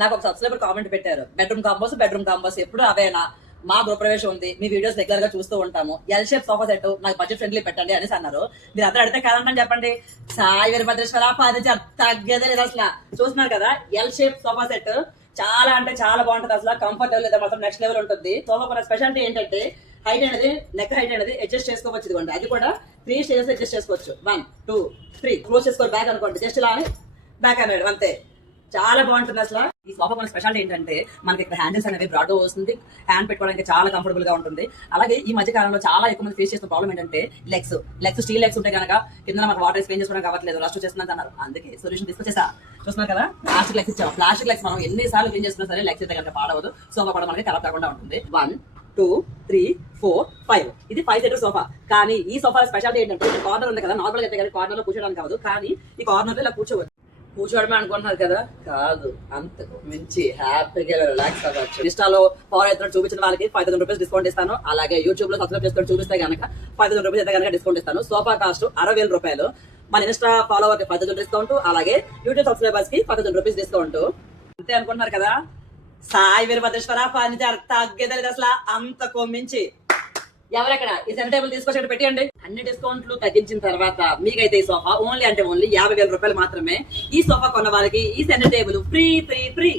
నాకు ఒక subscriber comment పెట్టారు, బెడ్రూమ్ కాంబోస్ ఎప్పుడు అవేనా, మా గృహప్రవేశం ఉంది, మీ వీడియోస్ రెగ్యులర్ గా చూస్తూ ఉంటాము, ఎల్ షేప్ సోఫా సెట్ నాకు బడ్జెట్ ఫ్రెండ్లీ పెట్టండి అనేసి అన్నారు. మీరు అందరూ అడిగితే కాదంటని చెప్పండి. సాయి వీరభద్రేశ్వర తగ్గేదే లేదు అసలు. చూస్తున్నారు కదా, ఎల్ షేప్ సోఫా సెట్ చాలా అంటే చాలా బాగుంటుంది అసలు. కంఫర్టబుల్ లేదా మాత్రం నెక్స్ట్ లెవెల్ ఉంటుంది. సోఫా మన స్పెషాలిటీ ఏంటంటే హైట్ అనేది, నెక్ హైట్ అనేది అడ్జస్ట్ చేసుకోవచ్చు. ఇదిగోండి, అది కూడా 3 స్టేజెస్ అడ్జస్ట్ చేసుకోవచ్చు. 1 2 3 క్లోజ్ చేసుకోవాలి. బ్యాక్ అనుకోండి, జస్ట్ ఇలా బ్యాక్ అనేది అంతే. చాలా బాగుంటుంది అసలు. ఈ సోఫా మన స్పెషాలిటీ ఏంటంటే మనకి ఇక్కడ హ్యాండిల్స్ అనేవి బ్రాడ్ గా వస్తుంది, హ్యాండ్ పెట్టుకోవడానికి చాలా కంఫర్టబుల్ గా ఉంటుంది. అలాగే ఈ మధ్య కాలంలో చాలా ఎక్కువ మంది ఫేస్ చేస్తున్న ప్రాబ్లం ఏంటంటే లెగ్స్ స్టీల్ లెగ్స్ ఉంటే కనుక కింద మనకు వాటర్ స్పెయిన్ చేసుకోవడం కావట్లేదు, రస్ట్ చేస్తుంది అన్నారు. అందుకే సొల్యూషన్ తీసుకొచ్చేసా. చూస్తున్నారు కదా, ప్లాస్టిక్ లెగ్స్ ఇచ్చాము. ప్లాస్టిక్ లెగ్స్ మనం ఎన్నిసార్లు క్లీన్ చేసుకున్నా సరే లెగ్స్ అయితే కనుక పాడవదు. సోఫా కూడా మనకి ఖరాబ్ కాకుండా ఉంటుంది. 1 2 3 4 5 ఇది 5 సీటర్ సోఫా. కానీ ఈ సోఫా స్పెషాలిటీ ఏంటంటే కార్నర్ ఉంది కదా, నార్మల్ అయితే కదా కార్నర్ లో కూర్చోడానికి కాదు, కానీ ఈ కార్నర్ లో ఇలా కూర్చోవడమే అనుకుంటున్నారు కదా, కాదు, అంతకు మించి హ్యాపీగా రిలాక్స్ అవ్వచ్చు. ఇన్స్టాలో ఫాలో అవుతున్నట్టు చూపించిన వాళ్ళకి 5000 రూపీస్ డిస్కౌంట్ ఇస్తాను. అలాగే యూట్యూబ్ లో సబ్స్క్రైబ్ చేసుకొని చూపిస్తే కనుక 5000 రూపీస్ అయితే కనుక డిస్కౌంట్ ఇస్తాను. సోఫా కాస్ట్ 60,000 రూపాయలు. మన ఇన్స్టా ఫాలోవర్ కి 10,000 డిస్కౌంట్, అలాగే యూట్యూబ్ సబ్స్క్రైబర్స్ కి 10,000 రూపీస్ డిస్కౌంట్. అంతే అనుకుంటున్నారు కదా, సాయి వీరభద్రేశ్వర ఫర్నిచర్ తగ్గేది లేదు అసలు, అంతకు మించి. ఎవరెక్కడ ఈ సెంటర్ టేబుల్ తీసుకొచ్చి పెట్టండి. అన్ని డిస్కౌంట్లు తగ్గించిన తర్వాత మీకైతే ఈ సోఫా ఓన్లీ 50,000 రూపాయలు మాత్రమే. ఈ సోఫా కొన్న వాళ్ళకి ఈ centre table free free free.